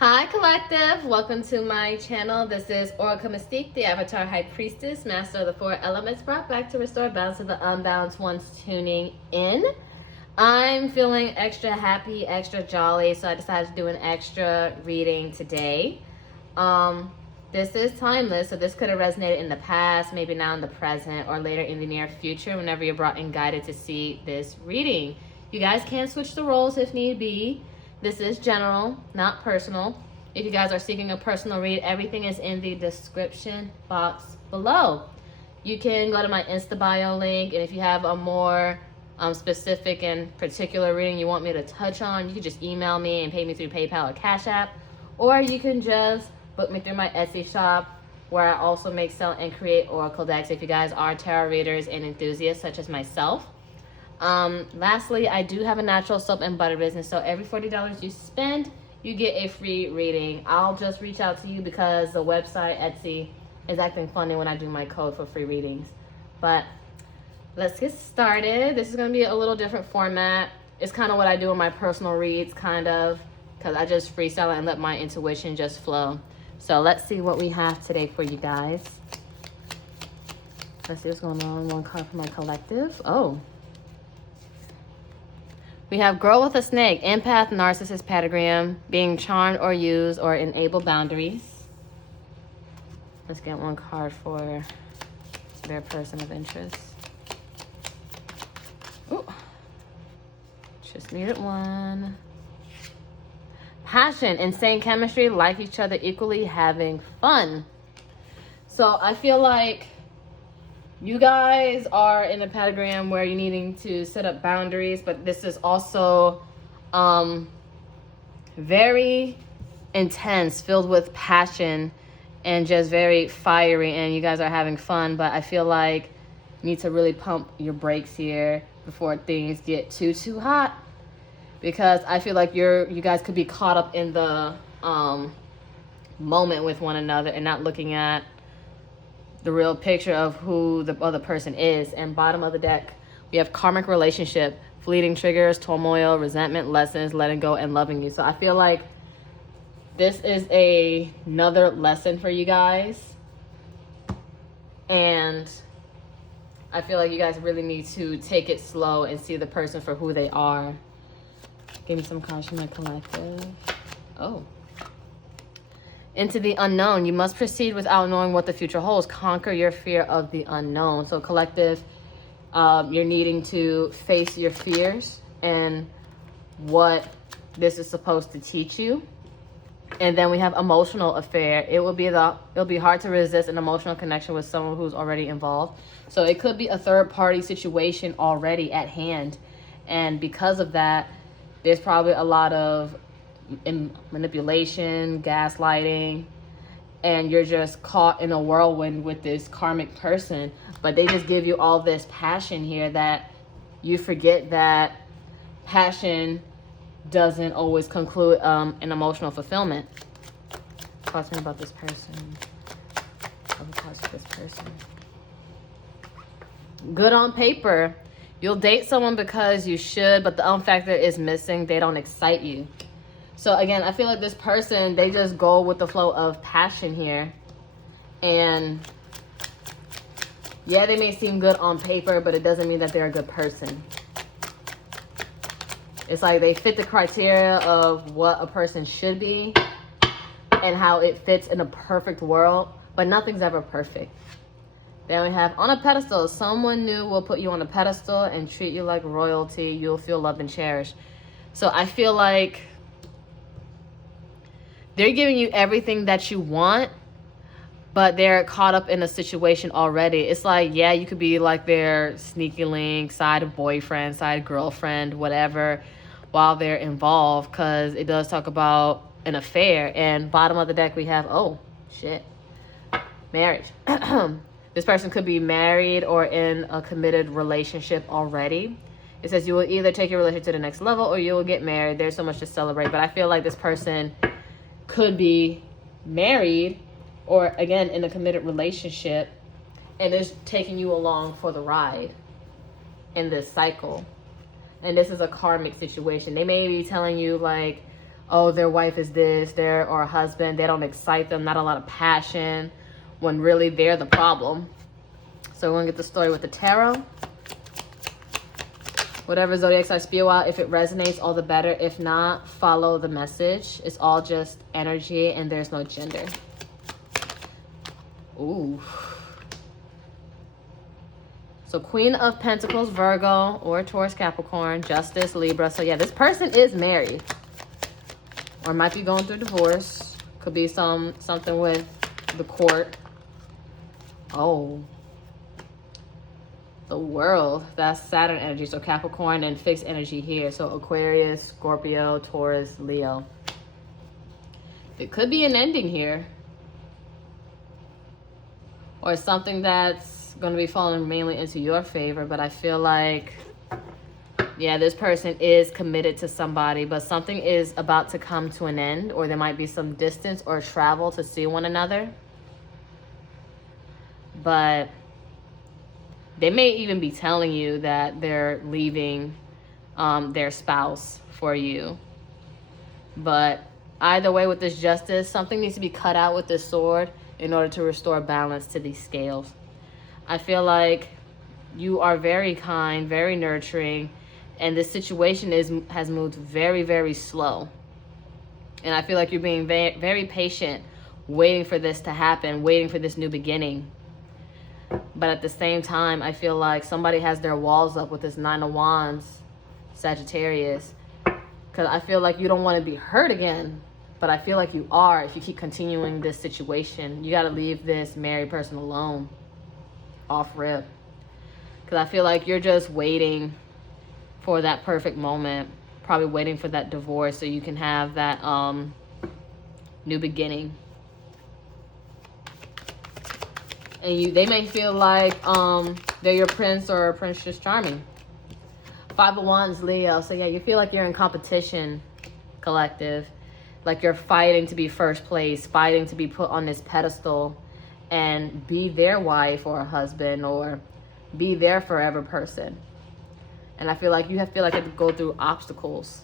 Hi Collective, welcome to my channel. This is Oracle Mystique, the Avatar High Priestess, Master of the Four Elements, brought back to restore balance to the unbalanced ones tuning in. I'm feeling extra happy, extra jolly, so I decided to do an extra reading today. This is timeless, so this could have resonated in the past, maybe now in the present, or later in the near future, whenever you're brought and guided to see this reading. You guys can switch the roles if need be. This is general, not personal. If you guys are seeking a personal read, everything is in the description box below. You can go to my Insta bio link, and if you have a more specific and particular reading you want me to touch on, you can just email me and pay me through PayPal or Cash App, or you can just book me through my Etsy shop, where I also make, sell, and create oracle decks if you guys are tarot readers and enthusiasts such as myself. Lastly, I do have a natural soap and butter business, so every $40 you spend, you get a free reading. I'll just reach out to you because the website, Etsy, is acting funny when I do my code for free readings. But let's get started. This is going to be a little different format. It's kind of what I do in my personal reads, kind of, because I just freestyle and let my intuition just flow. So let's see what we have today for you guys. Let's see what's going on. One card for my collective. Oh. We have Girl with a Snake, Empath, Narcissist, Pentagram, being charmed or used or enable boundaries. Let's get one card for their person of interest. Ooh. Just needed one. Passion, insane chemistry, like each other equally, having fun. So I feel like you guys are in a pentagram where you're needing to set up boundaries, but this is also very intense, filled with passion, and just very fiery, and you guys are having fun. But I feel like you need to really pump your brakes here before things get too hot, because I feel like you guys could be caught up in the moment with one another and not looking at the real picture of who the other person is. And bottom of the deck, we have karmic relationship, fleeting triggers, turmoil, resentment, lessons, letting go, and loving you. So I feel like this is another lesson for you guys. And I feel like you guys really need to take it slow and see the person for who they are. Give me some cards from my collective. Oh. Into the unknown. You must proceed without knowing what the future holds. Conquer your fear of the unknown. So collective, you're needing to face your fears and what this is supposed to teach you. And then we have emotional affair. It'll be hard to resist an emotional connection with someone who's already involved. So it could be a third party situation already at hand. And because of that, there's probably a lot of manipulation, gaslighting, and you're just caught in a whirlwind with this karmic person. But they just give you all this passion here that you forget that passion doesn't always conclude an emotional fulfillment. Talk to me about this person. This person. Good on paper. You'll date someone because you should, but the factor is missing. They don't excite you. So again, I feel like this person, they just go with the flow of passion here. And yeah, they may seem good on paper, but it doesn't mean that they're a good person. It's like they fit the criteria of what a person should be and how it fits in a perfect world, but nothing's ever perfect. Then we have on a pedestal. Someone new will put you on a pedestal and treat you like royalty. You'll feel loved and cherished. So I feel like they're giving you everything that you want, but they're caught up in a situation already. It's like, yeah, you could be like their sneaky link, side boyfriend, side girlfriend, whatever, while they're involved, because it does talk about an affair. And bottom of the deck, we have, oh, shit, marriage. This person could be married or in a committed relationship already. It says you will either take your relationship to the next level or you will get married. There's so much to celebrate, but I feel like this person could be married or, again, in a committed relationship and is taking you along for the ride in this cycle. And this is a karmic situation. They may be telling you, like, oh, their wife is this, or a husband, they don't excite them, not a lot of passion, when really they're the problem. So we're gonna get the story with the tarot. Whatever zodiac sign spew out, if it resonates, all the better. If not, follow the message. It's all just energy and there's no gender. Ooh. So Queen of Pentacles, Virgo, or Taurus, Capricorn, Justice, Libra. So yeah, this person is married. Or might be going through divorce. Could be something with the court. Oh. The World. That's Saturn energy. So Capricorn and fixed energy here. So Aquarius, Scorpio, Taurus, Leo. It could be an ending here. Or something that's going to be falling mainly into your favor. But I feel like, yeah, this person is committed to somebody. But something is about to come to an end. Or there might be some distance or travel to see one another. But they may even be telling you that they're leaving their spouse for you. But either way, with this Justice, something needs to be cut out with this sword in order to restore balance to these scales. I feel like you are very kind, very nurturing, and this situation has moved very, very slow. And I feel like you're being very, very patient, waiting for this to happen, waiting for this new beginning. But at the same time, I feel like somebody has their walls up with this Nine of Wands, Sagittarius. Because I feel like you don't want to be hurt again. But I feel like you are if you keep continuing this situation. You got to leave this married person alone. Off rip. Because I feel like you're just waiting for that perfect moment. Probably waiting for that divorce so you can have that new beginning. And they may feel like they're your prince or Princess Charming. Five of Wands, Leo. So yeah, you feel like you're in competition, collective. Like you're fighting to be first place, fighting to be put on this pedestal and be their wife or husband or be their forever person. And I feel like you have to go through obstacles.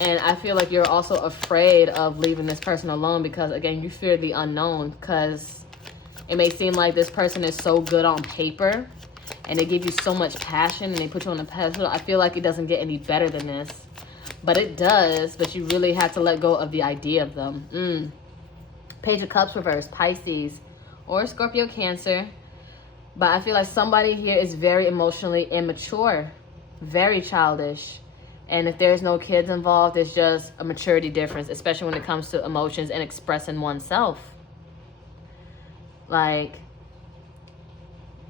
And I feel like you're also afraid of leaving this person alone because, again, you fear the unknown because it may seem like this person is so good on paper and they give you so much passion and they put you on a pedestal. I feel like it doesn't get any better than this. But it does, but you really have to let go of the idea of them. Page of Cups reverse, Pisces or Scorpio, Cancer. But I feel like somebody here is very emotionally immature, very childish. And if there's no kids involved, it's just a maturity difference, especially when it comes to emotions and expressing oneself. Like,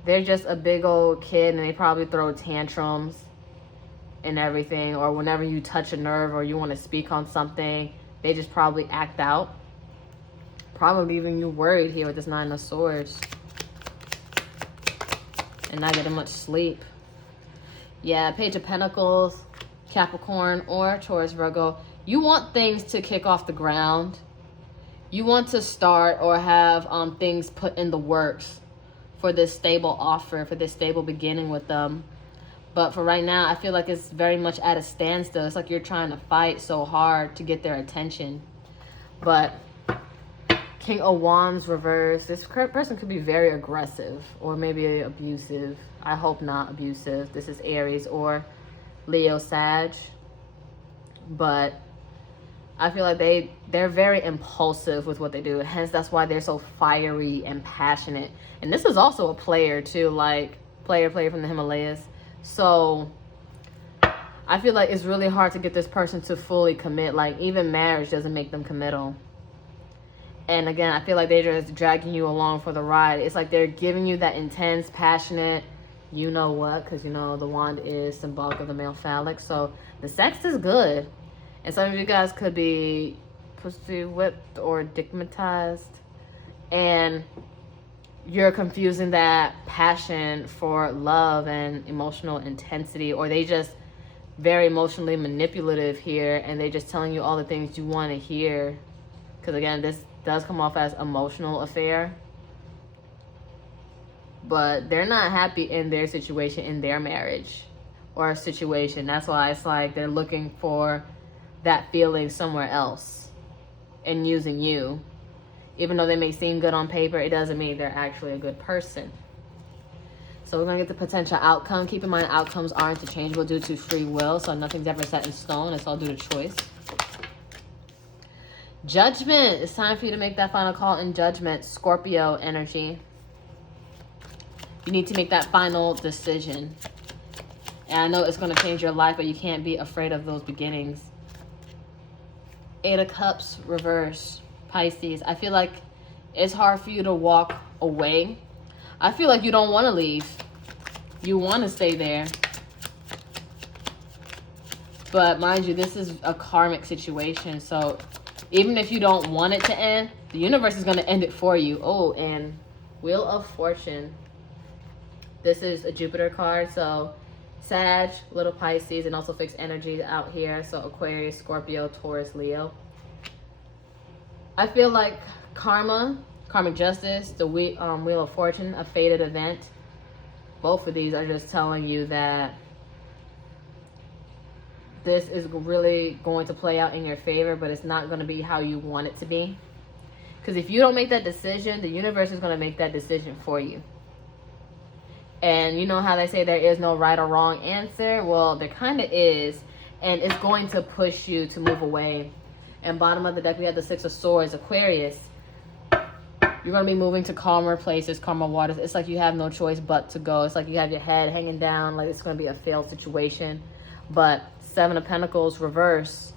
they're just a big old kid and they probably throw tantrums and everything. Or whenever you touch a nerve or you want to speak on something, they just probably act out. Probably leaving you worried here with this Nine of Swords. And not getting much sleep. Yeah, Page of Pentacles, Capricorn or Taurus, Virgo. You want things to kick off the ground. You want to start or have things put in the works for this stable offer, for this stable beginning with them. But for right now, I feel like it's very much at a standstill. It's like you're trying to fight so hard to get their attention. But King of Wands reverse. This person could be very aggressive or maybe abusive. I hope not abusive. This is Aries or Leo, Sag. But I feel like they're very impulsive with what they do. Hence, that's why they're so fiery and passionate. And this is also a player too, like player from the Himalayas. So I feel like it's really hard to get this person to fully commit. Like even marriage doesn't make them committal. And again, I feel like they're just dragging you along for the ride. It's like they're giving you that intense, passionate, you know what, because you know the wand is symbolic of the male phallic. So the sex is good. And some of you guys could be pussy whipped or digmatized. And you're confusing that passion for love and emotional intensity. Or they just very emotionally manipulative here. And they're just telling you all the things you want to hear. Because again, this does come off as emotional affair. But they're not happy in their situation, in their marriage. or a situation. That's why it's like they're looking for that feeling somewhere else and using you. Even though they may seem good on paper, it doesn't mean they're actually a good person. So we're going to get the potential outcome. Keep in mind, outcomes are interchangeable due to free will. So nothing's ever set in stone. It's all due to choice. Judgment. It's time for you to make that final call in judgment. Scorpio energy. You need to make that final decision. And I know it's going to change your life, but you can't be afraid of those beginnings. 8 of Cups, reverse. Pisces. I feel like it's hard for you to walk away. I feel like you don't want to leave. You want to stay there. But mind you, this is a karmic situation. So even if you don't want it to end, the universe is going to end it for you. Oh, and Wheel of Fortune. This is a Jupiter card. So Sag, little Pisces, and also fixed energy out here. So Aquarius, Scorpio, Taurus, Leo. I feel like karmic justice, the Wheel of Fortune, a fated event. Both of these are just telling you that this is really going to play out in your favor, but it's not going to be how you want it to be. Because if you don't make that decision, the universe is going to make that decision for you. And you know how they say there is no right or wrong answer? Well, there kind of is. And it's going to push you to move away. And bottom of the deck, we have the 6 of Swords, Aquarius. You're going to be moving to calmer places, calmer waters. It's like you have no choice but to go. It's like you have your head hanging down, like it's going to be a failed situation. But 7 of Pentacles, reverse.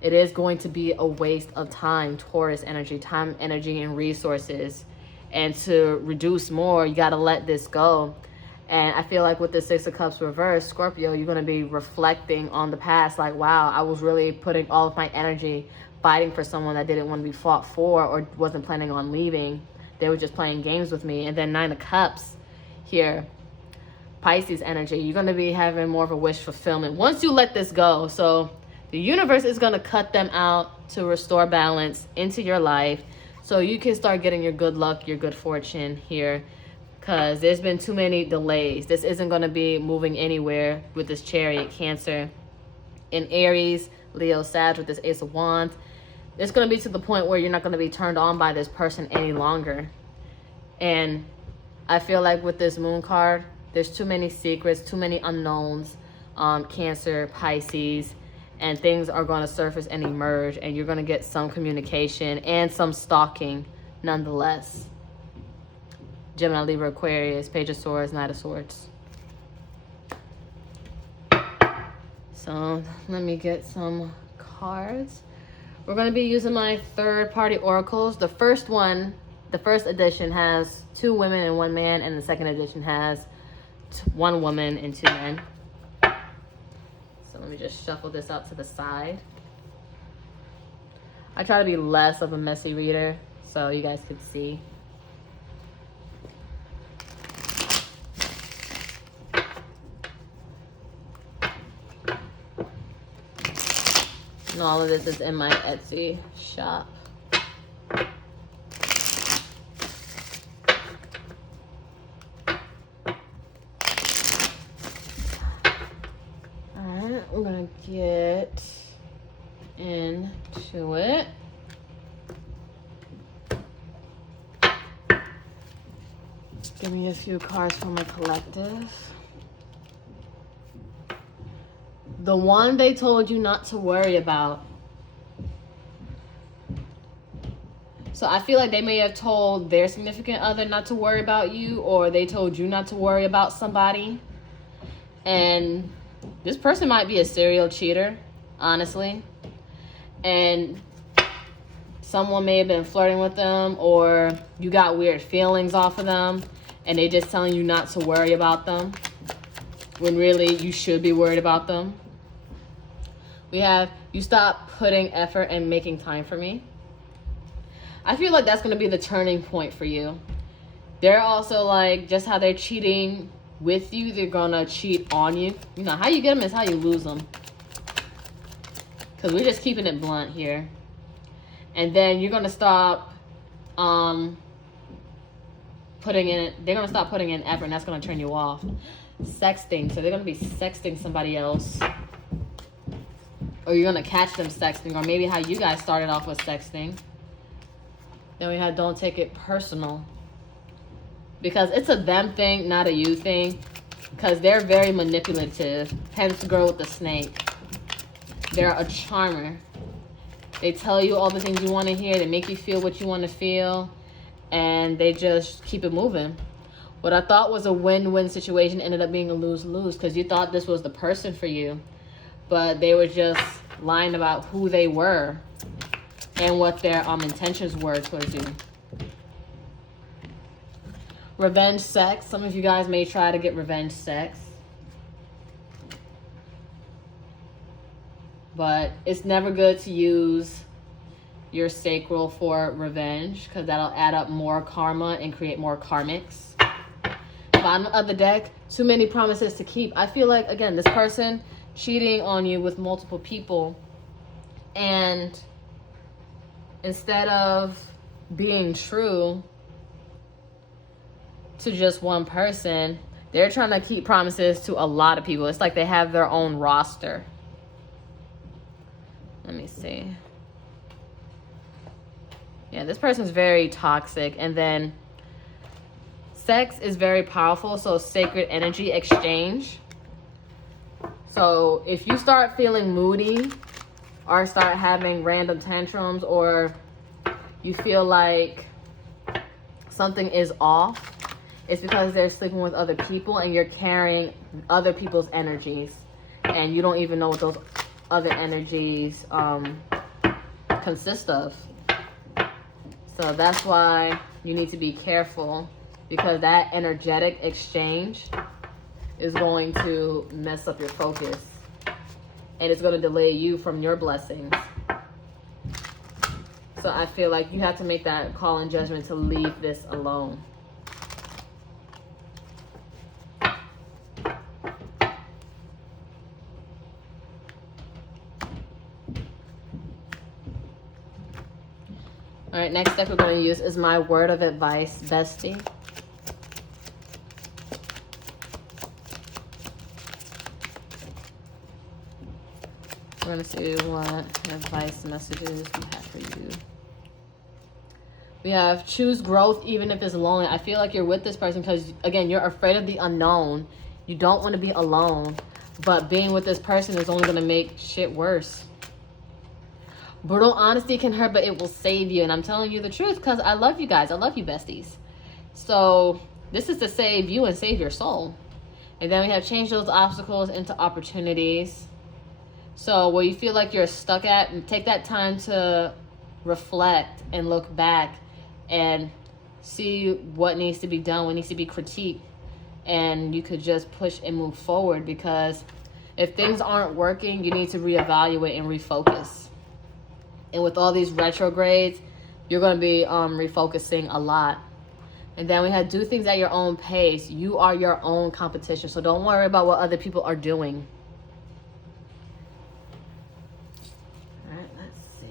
It is going to be a waste of time, Taurus energy, time, energy, and resources. And to reduce more, you got to let this go. And I feel like with the 6 of Cups reverse, Scorpio, you're going to be reflecting on the past. Like, wow, I was really putting all of my energy fighting for someone that didn't want to be fought for or wasn't planning on leaving. They were just playing games with me. And then 9 of Cups here, Pisces energy. You're going to be having more of a wish fulfillment once you let this go. So the universe is going to cut them out to restore balance into your life so you can start getting your good luck, your good fortune here. Because there's been too many delays. This isn't going to be moving anywhere with this Chariot, Cancer. In Aries, Leo, Sag with this Ace of Wands. It's going to be to the point where you're not going to be turned on by this person any longer. And I feel like with this Moon card, there's too many secrets, too many unknowns. Cancer, Pisces, and things are going to surface and emerge. And you're going to get some communication and some stalking nonetheless. Gemini, Libra, Aquarius, Page of Swords, Knight of Swords. So let me get some cards. We're going to be using my third-party oracles. The first one, the first edition has 2 women and 1 man, and the second edition has 1 woman and 2 men. So let me just shuffle this out to the side. I try to be less of a messy reader so you guys could see. And all of this is in my Etsy shop. Alright, we're gonna get into it. Give me a few cards for my collective. The one they told you not to worry about. So I feel like they may have told their significant other not to worry about you, or they told you not to worry about somebody. And this person might be a serial cheater, honestly. And someone may have been flirting with them, or you got weird feelings off of them, and they just telling you not to worry about them, when really you should be worried about them. We have, you stop putting effort and making time for me. I feel like that's going to be the turning point for you. They're also like, just how they're cheating with you, they're going to cheat on you. You know, how you get them is how you lose them. Because we're just keeping it blunt here. And then you're going to stop they're going to stop putting in effort, and that's going to turn you off. Sexting. So they're going to be sexting somebody else. Or you're going to catch them sexting. Or maybe how you guys started off with sexting. Then we had don't take it personal. Because it's a them thing, not a you thing. Because they're very manipulative. Hence the girl with the snake. They're a charmer. They tell you all the things you want to hear. They make you feel what you want to feel. And they just keep it moving. What I thought was a win-win situation ended up being a lose-lose. Because you thought this was the person for you. But they were just lying about who they were. And what their intentions were towards you. Revenge sex. Some of you guys may try to get revenge sex. But it's never good to use your sacral for revenge, because that'll add up more karma and create more karmics. Bottom of the deck, too many promises to keep. I feel like, again, this person cheating on you with multiple people, and instead of being true to just one person, they're trying to keep promises to a lot of people. It's like they have their own roster. Let me see. Yeah, this person's very toxic. And then sex is very powerful. So sacred energy exchange. So if you start feeling moody or start having random tantrums, or you feel like something is off, it's because they're sleeping with other people and you're carrying other people's energies. And you don't even know what those other energies consist of. So that's why you need to be careful, because that energetic exchange is going to mess up your focus, and it's going to delay you from your blessings. So I feel like you have to make that call and judgment to leave this alone. All right, next step we're going to use is my word of advice, bestie. We're going to see what advice messages we have for you. We have choose growth even if it's lonely. I feel like you're with this person because, again, you're afraid of the unknown. You don't want to be alone. But being with this person is only going to make shit worse. Brutal honesty can hurt, but it will save you. And I'm telling you the truth because I love you guys. I love you, besties. So this is to save you and save your soul. And then we have change those obstacles into opportunities. So where you feel like you're stuck at, and take that time to reflect and look back and see what needs to be done, what needs to be critiqued. And you could just push and move forward, because if things aren't working, you need to reevaluate and refocus. And with all these retrogrades, you're going to be refocusing a lot. And then we have do things at your own pace. You are your own competition. So don't worry about what other people are doing. All right, let's see.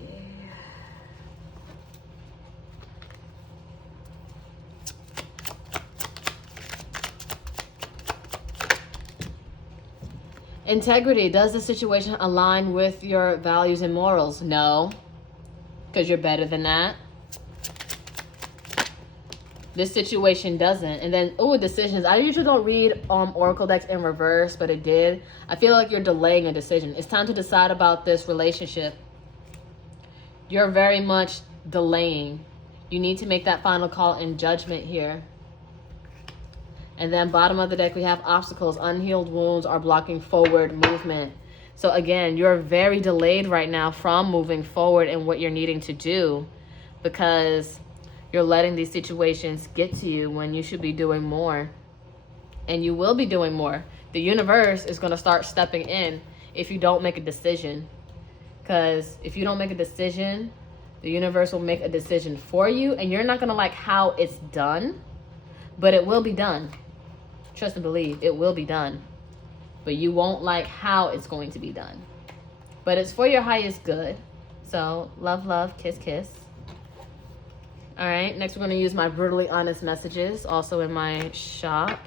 Integrity. Does the situation align with your values and morals? No. Because you're better than that. This situation doesn't. And then, decisions. I usually don't read oracle decks in reverse, but it did. I feel like you're delaying a decision. It's time to decide about this relationship. You're very much delaying. You need to make that final call in judgment here. And then bottom of the deck, we have obstacles. Unhealed wounds are blocking forward movement. So again, you're very delayed right now from moving forward in what you're needing to do, because you're letting these situations get to you when you should be doing more. And you will be doing more. The universe is going to start stepping in if you don't make a decision. Because if you don't make a decision, the universe will make a decision for you. And you're not going to like how it's done, but it will be done. Trust and believe, it will be done. But you won't like how it's going to be done. But it's for your highest good. So, love, love, kiss, kiss. All right, next we're going to use my brutally honest messages, also in my shop.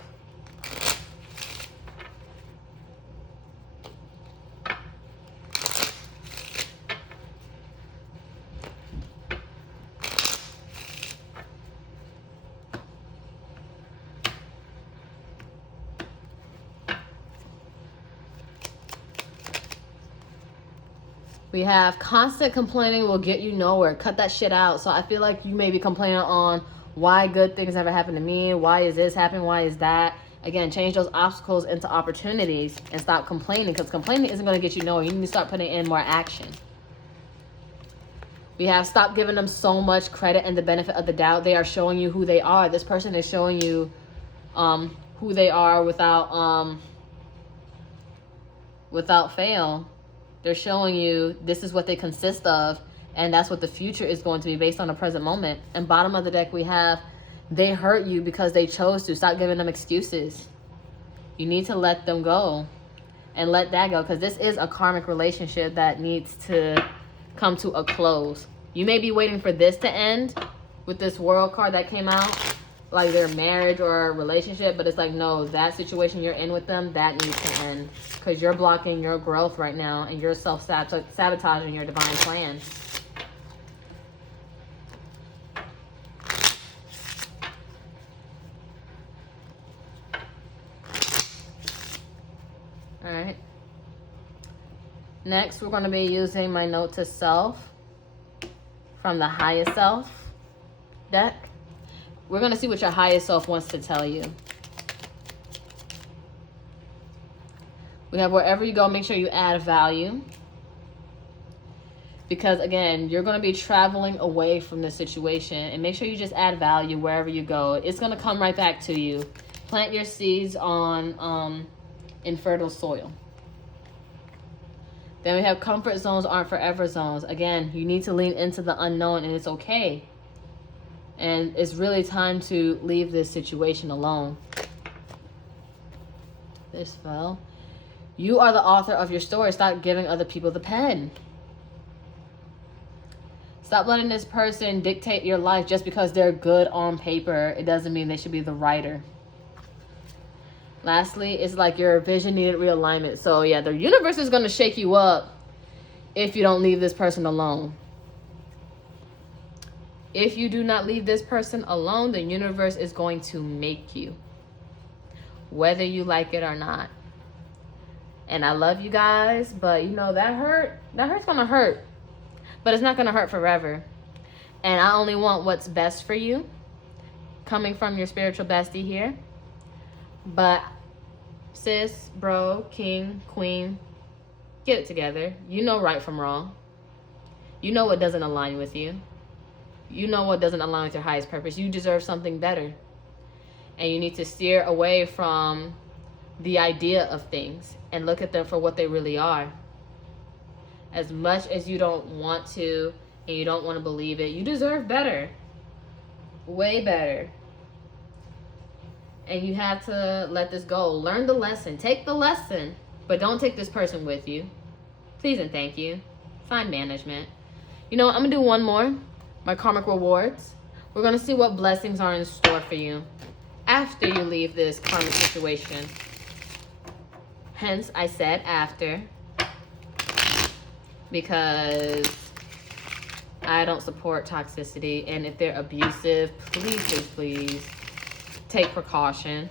We have constant complaining will get you nowhere. Cut that shit out. So I feel like you may be complaining on why good things never happen to me. Why is this happening? Why is that? Again, change those obstacles into opportunities and stop complaining, because complaining isn't going to get you nowhere. You need to start putting in more action. We have stop giving them so much credit and the benefit of the doubt. They are showing you who they are. This person is showing you who they are without fail. They're showing you this is what they consist of, and that's what the future is going to be based on the present moment. And bottom of the deck, we have they hurt you because they chose to. Stop giving them excuses. You need to let them go and let that go, because this is a karmic relationship that needs to come to a close. You may be waiting for this to end with this World card that came out, like their marriage or relationship, but it's like, no, that situation you're in with them, that needs to end, because you're blocking your growth right now and you're self-sabotaging your divine plan. All right. Next, we're going to be using my note to self from the highest self deck. We're going to see what your highest self wants to tell you. We have wherever you go, make sure you add value. Because again, you're going to be traveling away from this situation, and make sure you just add value wherever you go. It's going to come right back to you. Plant your seeds on infertile soil. Then we have comfort zones aren't forever zones. Again, you need to lean into the unknown, and it's okay. And it's really time to leave this situation alone. This fell. You are the author of your story. Stop giving other people the pen. Stop letting this person dictate your life just because they're good on paper. It doesn't mean they should be the writer. Lastly, it's like your vision needed realignment. So yeah, the universe is going to shake you up if you don't leave this person alone. If you do not leave this person alone, the universe is going to make you, whether you like it or not. And I love you guys, but you know, that hurt's going to hurt, but it's not going to hurt forever. And I only want what's best for you, coming from your spiritual bestie here. But sis, bro, king, queen, get it together. You know right from wrong. You know what doesn't align with you. You know what doesn't align with your highest purpose. You deserve something better. And you need to steer away from the idea of things and look at them for what they really are. As much as you don't want to and you don't want to believe it, you deserve better. Way better. And you have to let this go. Learn the lesson. Take the lesson, but don't take this person with you. Please and thank you. Find management. You know what? I'm going to do one more. My karmic rewards. We're going to see what blessings are in store for you after you leave this karmic situation. Hence, I said after, because I don't support toxicity. And if they're abusive, please take precaution.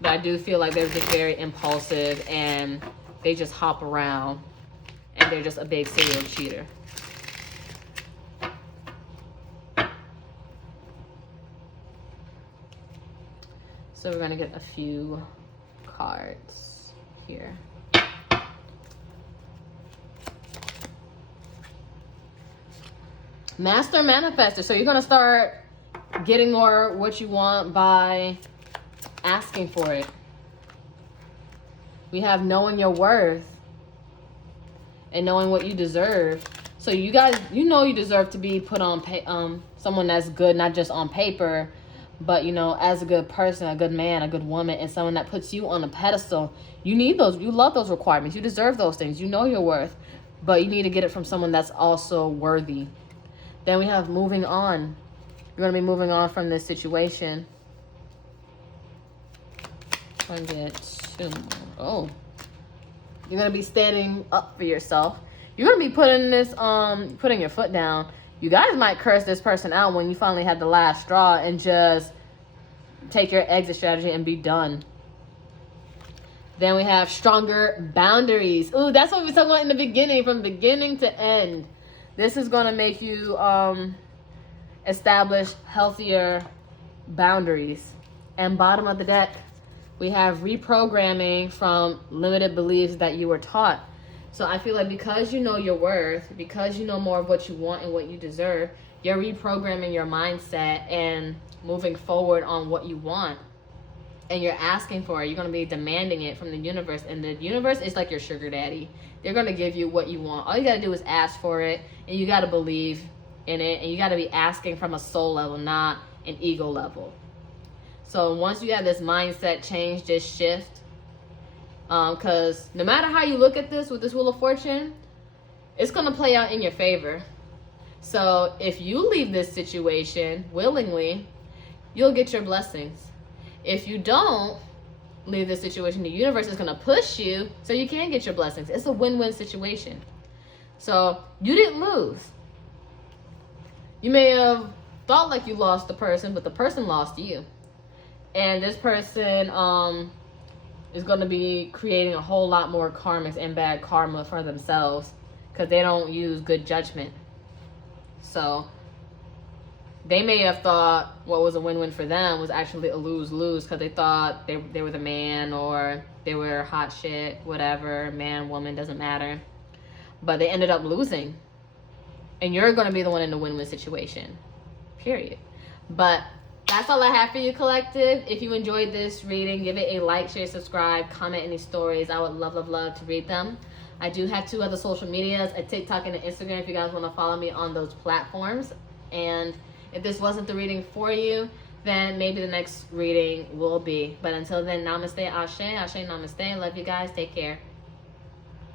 But I do feel like they're just very impulsive and they just hop around and they're just a big serial cheater. So we're going to get a few cards here. Master Manifester. So you're going to start getting more what you want by asking for it. We have knowing your worth and knowing what you deserve. So you guys, you know you deserve to be put on someone that's good, not just on paper, but you know, as a good person, a good man, a good woman, and someone that puts you on a pedestal. You need those. You love those requirements. You deserve those things. You know your worth, but you need to get it from someone that's also worthy. Then we have moving on. You're going to be moving on from this situation. I'm going to get two more. Oh. You're going to be standing up for yourself. You're going to be putting your foot down. You guys might curse this person out when you finally have the last straw and just take your exit strategy and be done. Then we have stronger boundaries. Ooh, that's what we talked about in the beginning, from beginning to end. This is going to make you establish healthier boundaries. And bottom of the deck, we have reprogramming from limited beliefs that you were taught. So I feel like because you know your worth, because you know more of what you want and what you deserve, you're reprogramming your mindset and moving forward on what you want. And you're asking for it. You're going to be demanding it from the universe. And the universe is like your sugar daddy. They're going to give you what you want. All you got to do is ask for it. And you got to believe in it. And you got to be asking from a soul level, not an ego level. So once you have this mindset change, this shift, because no matter how you look at this with this Wheel of Fortune, it's going to play out in your favor. So if you leave this situation willingly, you'll get your blessings. If you don't leave this situation, the universe is going to push you so you can get your blessings. It's a win-win situation. So you didn't lose. You may have thought like you lost the person, but the person lost you. And this person is going to be creating a whole lot more karmics and bad karma for themselves because they don't use good judgment. So they may have thought what was a win-win for them was actually a lose-lose because they thought they were the man, or they were hot shit, whatever, man, woman, doesn't matter. But they ended up losing. And you're going to be the one in the win-win situation. Period. But that's all I have for you, collective. If you enjoyed this reading, give it a like, share, subscribe, comment any stories. I would love, love, love to read them. I do have 2 other social medias, a TikTok and an Instagram, if you guys want to follow me on those platforms. And if this wasn't the reading for you, then maybe the next reading will be. But until then, namaste, ashe, ashe, namaste. Love you guys. Take care.